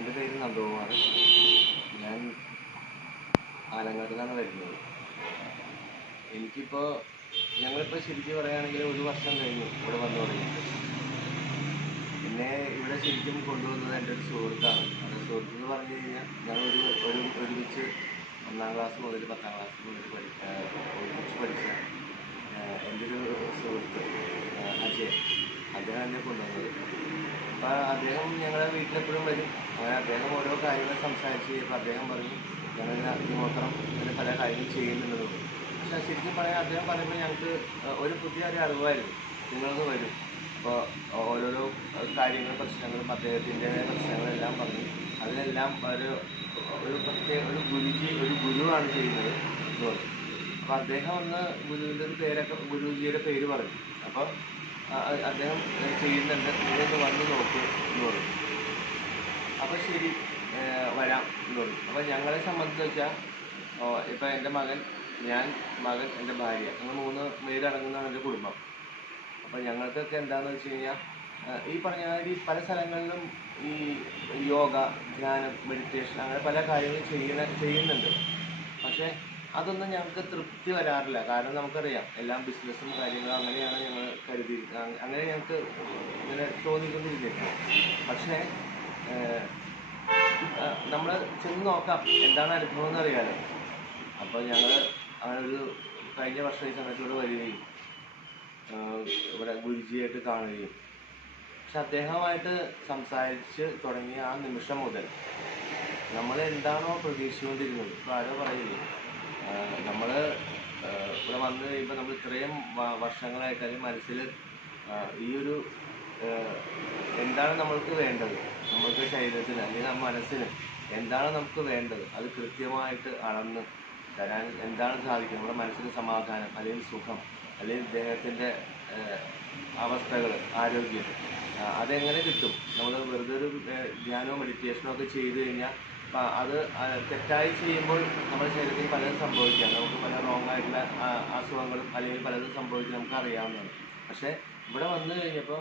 എൻ്റെ പേര് നന്ദകുമാർ. ഞാൻ ആലങ്ങാട് നിന്നാണ് വരുന്നത്. ഞങ്ങളിപ്പോൾ ശരിക്കും പറയുകയാണെങ്കിൽ 1 വർഷം കഴിഞ്ഞു ഇവിടെ വന്നു തുടങ്ങിയിട്ട്. എന്നെ ഇവിടെ ശരിക്കും കൊണ്ടുവന്നത് എൻ്റെ ഒരു സുഹൃത്താണ്. അത് സുഹൃത്ത് എന്ന് പറഞ്ഞു കഴിഞ്ഞാൽ ഞങ്ങൾ ഒരുമിച്ച് 1-ാം ക്ലാസ് മുതൽ 10-ാം ക്ലാസ് മുതൽ ഒരുമിച്ച് പഠിച്ച എൻ്റെ ഒരു സുഹൃത്ത് അജയ്, അദ്ദേഹം എന്നെ കൊണ്ടുവന്നത്. അപ്പോൾ അദ്ദേഹം ഞങ്ങളുടെ വീട്ടിലെപ്പോഴും വരും. അങ്ങനെ അദ്ദേഹം ഓരോ കാര്യങ്ങൾ സംസാരിച്ച് കഴിയുമ്പോൾ അദ്ദേഹം പറഞ്ഞു ഞങ്ങൾ അഗ്നിഹോത്രം ഇങ്ങനെ പല കാര്യങ്ങൾ ചെയ്യുന്നുണ്ടെന്ന് പറഞ്ഞു. പക്ഷേ ശരിക്കും പറയാൻ അദ്ദേഹം പറയുമ്പോൾ ഞങ്ങൾക്ക് ഒരു പുതിയ അറിവായിരുന്നു. നിങ്ങളൊന്ന് വരും, അപ്പോൾ ഓരോരോ പ്രശ്നങ്ങളും അദ്ദേഹത്തിൻ്റെതായ പ്രശ്നങ്ങളെല്ലാം പറഞ്ഞു. അതിനെല്ലാം ഒരു പ്രത്യേക ഒരു ഗുരുവാണ് ചെയ്യുന്നത് എന്ന് പറഞ്ഞു. അപ്പോൾ അദ്ദേഹം ഒന്ന് ഗുരുജിയുടെ പേര് പറഞ്ഞു. അപ്പോൾ അദ്ദേഹം ചെയ്യുന്നുണ്ട്, നിങ്ങളൊന്ന് വന്ന് നോക്ക് എന്ന് പറഞ്ഞു. അപ്പോൾ ശരി, വരാം എന്ന് പറഞ്ഞു. അപ്പോൾ ഞങ്ങളെ സംബന്ധിച്ച് വെച്ചാൽ ഇപ്പോൾ എൻ്റെ മകൻ, എൻ്റെ ഭാര്യ, ഞങ്ങൾ 3 പേരടങ്ങുന്നതാണ് എൻ്റെ കുടുംബം. അപ്പോൾ ഞങ്ങൾക്കൊക്കെ എന്താണെന്ന് വെച്ച് കഴിഞ്ഞാൽ ഈ പറഞ്ഞ മാതിരി പല സ്ഥലങ്ങളിലും ഈ യോഗ, ധ്യാനം, മെഡിറ്റേഷൻ അങ്ങനെ പല കാര്യങ്ങളും ചെയ്യുന്നുണ്ട്. പക്ഷേ അതൊന്നും ഞങ്ങൾക്ക് തൃപ്തി വരാറില്ല. കാരണം നമുക്കറിയാം എല്ലാം ബിസിനസ്സും കാര്യങ്ങളും അങ്ങനെയാണ് ഞങ്ങൾ കരുതി, അങ്ങനെ ഞങ്ങൾക്ക് ഇങ്ങനെ തോന്നിക്കൊണ്ടിരുന്നിട്ടുണ്ട്. പക്ഷേ നമ്മൾ ചെന്ന് നോക്കാം എന്താണ് അനുഭവം എന്നറിയാലോ. അപ്പോൾ ഞങ്ങൾ കഴിഞ്ഞ വർഷം ഈ സമയത്ത് ഇവിടെ വരികയും ഇവിടെ ഗുരുജിയായിട്ട് കാണുകയും, പക്ഷെ അദ്ദേഹമായിട്ട് സംസാരിച്ച് തുടങ്ങിയ ആ നിമിഷം മുതൽ നമ്മൾ എന്താണോ പ്രതീക്ഷിച്ചുകൊണ്ടിരുന്നത്, ഇപ്പോൾ ആരോ പറയില്ലേ, നമ്മൾ ഇവിടെ വന്നു കഴിയുമ്പോൾ നമ്മൾ ഇത്രയും വർഷങ്ങളായിട്ട് അല്ലെങ്കിൽ മനസ്സിൽ ഈ ഒരു എന്താണ് നമ്മൾക്ക് വേണ്ടത്, നമ്മൾക്ക് ശരീരത്തിന് അല്ലെങ്കിൽ മനസ്സിന് എന്താണ് നമുക്ക് വേണ്ടത്, അത് കൃത്യമായിട്ട് അളന്ന് തരാൻ എന്താണ് സാധിക്കുന്നത്, നമ്മുടെ മനസ്സിന് സമാധാനം അല്ലെങ്കിൽ സുഖം അല്ലെങ്കിൽ ദേഹത്തിൻ്റെ അവസ്ഥകൾ, ആരോഗ്യം, അതെങ്ങനെ കിട്ടും? നമ്മൾ വെറുതെ ഒരു ധ്യാനവും മെഡിറ്റേഷനോ ഒക്കെ ചെയ്തു കഴിഞ്ഞാൽ അത് തെറ്റായി ചെയ്യുമ്പോൾ നമ്മുടെ ശരീരത്തിൽ പലതും സംഭവിക്കാം. നമുക്ക് പല റോങ്ങായിട്ടുള്ള അസുഖങ്ങളും അല്ലെങ്കിൽ പലതും സംഭവിക്കും, നമുക്ക് അറിയാവുന്നതാണ്. പക്ഷേ ഇവിടെ വന്നു കഴിഞ്ഞപ്പോൾ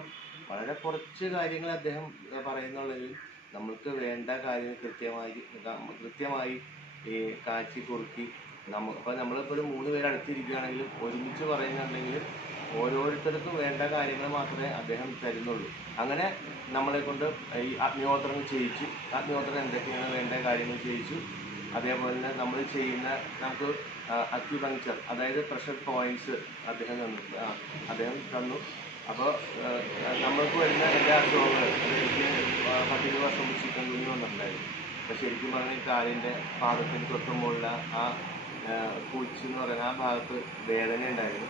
വളരെ കുറച്ച് കാര്യങ്ങൾ അദ്ദേഹം പറയുന്നുള്ളതിൽ നമുക്ക് വേണ്ട കാര്യങ്ങൾ കൃത്യമായി ഈ കാച്ചി കുറുക്കി അപ്പോൾ നമ്മളിപ്പോൾ ഒരു 3 പേര് അടുത്തിരിക്കുകയാണെങ്കിലും ഒരുമിച്ച് പറയുന്നുണ്ടെങ്കിൽ ഓരോരുത്തർക്കും വേണ്ട കാര്യങ്ങൾ മാത്രമേ അദ്ദേഹം തരുന്നുള്ളൂ. അങ്ങനെ നമ്മളെ കൊണ്ട് ഈ അഗ്നിഹോത്രം ചെയ്യിച്ചു. അഗ്നിഹോത്രം എന്തൊക്കെയാണ് വേണ്ട കാര്യങ്ങൾ ചെയ്യിച്ചു. അതേപോലെ തന്നെ നമ്മൾ നമുക്ക് അക്യുപങ്ക്ചർ, അതായത് പ്രഷർ പോയിന്റ്സ് അദ്ദേഹം തന്നു. അപ്പോൾ നമ്മൾക്ക് വരുന്ന എല്ലാ അസുഖങ്ങൾ, എനിക്ക് 10 വർഷം മുമ്പ് ചിക്കൻ ഗുനിയ വന്നിട്ടുണ്ടായിരുന്നു. അപ്പോൾ ശരിക്കും പറഞ്ഞാൽ കാലിൻ്റെ പാദത്തിന് തൊട്ടുമുള്ള ആ പൂച്ചെന്ന് പറയുന്ന ആ ഭാഗത്ത് വേദന ഉണ്ടായിരുന്നു.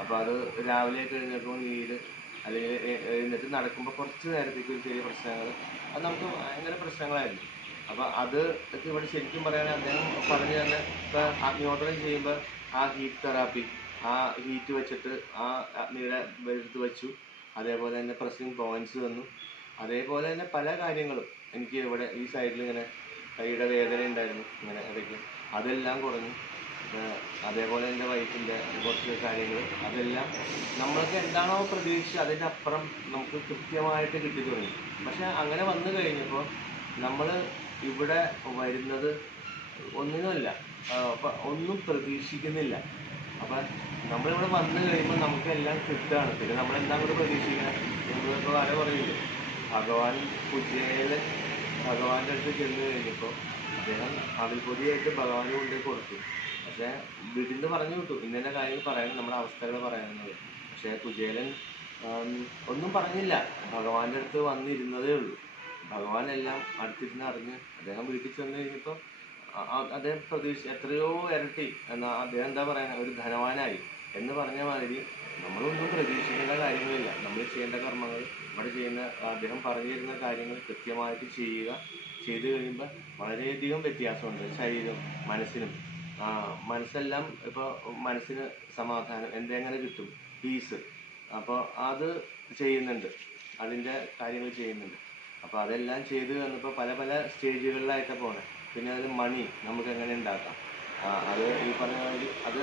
അപ്പോൾ അത് രാവിലെ എഴുന്നേൽക്കുമ്പോൾ നീര്, അല്ലെങ്കിൽ എഴുന്നേറ്റ് നടക്കുമ്പോൾ കുറച്ച് നേരത്തേക്ക് ഒരു ചെറിയ പ്രശ്നങ്ങൾ, അത് നമുക്ക് ഭയങ്കര പ്രശ്നങ്ങളായിരുന്നു. അപ്പോൾ അത് ഇവിടെ ശരിക്കും പറയുകയാണെങ്കിൽ അദ്ദേഹം പറഞ്ഞു തന്നെ, ഇപ്പോൾ അഗ്നിഹോത്രം ചെയ്യുമ്പോൾ ആ ഹീറ്റ് തെറാപ്പി, ആ ഹീറ്റ് വെച്ചിട്ട് ആ അഗ്നിയുടെ എടുത്ത് വെച്ചു. അതേപോലെ തന്നെ പ്രസ്സിങ് പോയിന്റ്സ് തന്നു. അതേപോലെ തന്നെ പല കാര്യങ്ങളും എനിക്ക് ഇവിടെ ഈ സൈഡിൽ ഇങ്ങനെ കൈയുടെ വേദന ഉണ്ടായിരുന്നു, ഇങ്ങനെ ഇടയ്ക്ക്, അതെല്ലാം കുറഞ്ഞു. അതേപോലെ എൻ്റെ വൈഫിൻ്റെ കുറച്ച് കാര്യങ്ങൾ, അതെല്ലാം നമ്മൾക്ക് എന്താണോ പ്രതീക്ഷിച്ച് അതിൻ്റെ അപ്പുറം നമുക്ക് കൃത്യമായിട്ട് കിട്ടി തുടങ്ങി. പക്ഷെ അങ്ങനെ വന്നു കഴിഞ്ഞപ്പോൾ നമ്മൾ ഇവിടെ വരുന്നത് ഒന്നിനുമല്ല, ഒന്നും പ്രതീക്ഷിക്കുന്നില്ല. അപ്പം നമ്മളിവിടെ വന്നു കഴിയുമ്പോൾ നമുക്കെല്ലാം കിട്ടുകയാണ്. പിന്നെ നമ്മളെന്താ കൂടെ പ്രതീക്ഷിക്കുന്നത്? നമ്മളിപ്പോൾ ആരോ പറയില്ലേ, ഭഗവാന്റെ അടുത്ത് ചെന്ന് കഴിഞ്ഞപ്പോൾ അദ്ദേഹം അവിൽപ്പൊടിയായിട്ട് ഭഗവാന് കൊണ്ടേ കൊടുത്തു. പക്ഷേ വീട്ടിൽ നിന്ന് പറഞ്ഞു വിട്ടു, ഇന്ന കാര്യങ്ങൾ പറയണം, നമ്മുടെ അവസ്ഥകൾ പറയാനുള്ളത്. പക്ഷേ കുചേലൻ ഒന്നും പറഞ്ഞില്ല, ഭഗവാന്റെ അടുത്ത് വന്നിരുന്നതേ ഉള്ളൂ. ഭഗവാൻ എല്ലാം അടുത്തിരുന്ന് അറിഞ്ഞ് അദ്ദേഹം വീട്ടിൽ ചെന്ന് കഴിഞ്ഞപ്പോൾ അദ്ദേഹം എത്രയോ ഇരട്ടി അദ്ദേഹം എന്താ പറയുക, ഒരു ധനവാനായി എന്ന് പറഞ്ഞ മാതിരി നമ്മളൊന്നും പ്രതീക്ഷിക്കേണ്ട കാര്യങ്ങളില്ല. നമ്മൾ ചെയ്യേണ്ട കർമ്മങ്ങൾ, ഇവിടെ അദ്ദേഹം പറഞ്ഞു തരുന്ന കാര്യങ്ങൾ കൃത്യമായിട്ട് ചെയ്തു കഴിയുമ്പോൾ വളരെയധികം വ്യത്യാസമുണ്ട് ശരീരം മനസ്സിനും. മനസ്സെല്ലാം ഇപ്പോൾ മനസ്സിന് സമാധാനം എങ്ങനെ കിട്ടും, പീസ്, അപ്പോൾ അത് ചെയ്യുന്നുണ്ട്, അതിൻ്റെ കാര്യങ്ങൾ ചെയ്യുന്നുണ്ട്. അപ്പോൾ അതെല്ലാം ചെയ്ത് വന്നപ്പോൾ പല സ്റ്റേജുകളിലായിട്ടാണ് പോകണത്. പിന്നെ അതിൽ മണി നമുക്ക് എങ്ങനെ ഉണ്ടാക്കാം, അത് ഈ പറഞ്ഞ മാതിരി അത്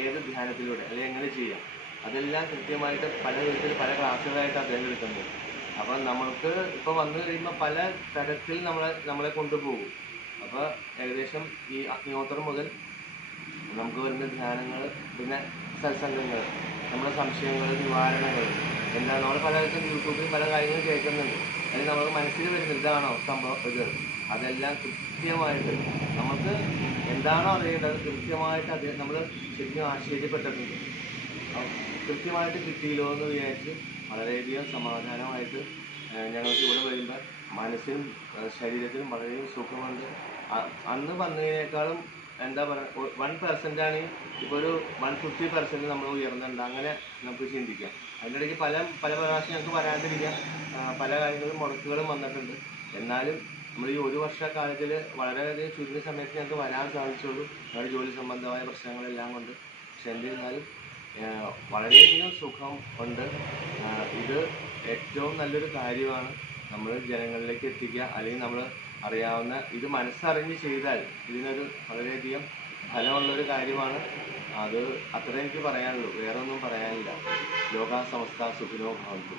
ഏത് ധ്യാനത്തിലൂടെ അല്ലെങ്കിൽ എങ്ങനെ ചെയ്യാം, അതെല്ലാം കൃത്യമായിട്ട് പല വിധത്തിൽ പല ക്ലാസ്സുകളായിട്ട് അദ്ദേഹം എടുക്കുന്നുണ്ട്. അപ്പം നമ്മൾക്ക് ഇപ്പോൾ വന്നു കഴിയുമ്പോൾ പല തരത്തിൽ നമ്മളെ കൊണ്ടുപോകും. അപ്പോൾ ഏകദേശം ഈ അഗ്നിഹോത്രം മുതൽ നമുക്ക് വരുന്ന ധ്യാനങ്ങൾ, പിന്നെ സത്സംഗങ്ങൾ, നമ്മുടെ സംശയങ്ങൾ, നിവാരണങ്ങൾ, എന്താണ് നമ്മൾ പലതരത്തിൽ യൂട്യൂബിൽ പല കാര്യങ്ങളും കേൾക്കുന്നുണ്ട്. അതിൽ നമുക്ക് മനസ്സിൽ വരുന്നത് ഇതാണോ സംഭവം, ഇത് അതെല്ലാം കൃത്യമായിട്ട് നമുക്ക് എന്താണോ അറിയേണ്ടത് കൃത്യമായിട്ട് അത് നമ്മൾ ശരിക്കും ആശ്ചര്യപ്പെട്ടിട്ടുണ്ട്. കൃത്യമായിട്ട് കിട്ടിയല്ലോ എന്ന് വിചാരിച്ച് വളരെയധികം സമാധാനമായിട്ട് ഞങ്ങൾക്ക് ഇവിടെ വരുമ്പോൾ മനസ്സിനും ശരീരത്തിനും വളരെ സുഖമുണ്ട്. അന്ന് വന്നതിനേക്കാളും എന്താ പറയുക, 1% ഇപ്പോൾ ഒരു 150% നമ്മൾ ഉയർന്നുണ്ട്. അങ്ങനെ നമുക്ക് ചിന്തിക്കാം. അതിൻ്റെ ഇടയ്ക്ക് പല പ്രാവശ്യം ഞങ്ങൾക്ക് വരാണ്ടിരിക്കാം, പല കാര്യങ്ങളും മുടക്കുകളും വന്നിട്ടുണ്ട്. എന്നാലും നമ്മൾ ഈ ഒരു വർഷക്കാലത്തിൽ വളരെയധികം ചുരുങ്ങിയ സമയത്ത് ഞങ്ങൾക്ക് വരാൻ സാധിച്ചുള്ളൂ, ഞങ്ങളുടെ ജോലി സംബന്ധമായ പ്രശ്നങ്ങളെല്ലാം കൊണ്ട്. പക്ഷെ എന്നിരുന്നാലും വളരെയധികം സുഖം ഉണ്ട്. ഇത് ഏറ്റവും നല്ലൊരു കാര്യമാണ് നമ്മൾ ജനങ്ങളിലേക്ക് എത്തിക്കുക. അല്ലെങ്കിൽ നമ്മൾ അറിയാവുന്ന ഇത് മനസ്സറിഞ്ഞ് ചെയ്താൽ ഇതിനൊരു വളരെയധികം ഫലമുള്ളൊരു കാര്യമാണ്. അത് അത്രേ എനിക്ക് പറയാനുള്ളൂ, വേറെ ഒന്നും പറയാനില്ല. ലോകാ സമസ്ത സുഖിനോ ഭവന്തു.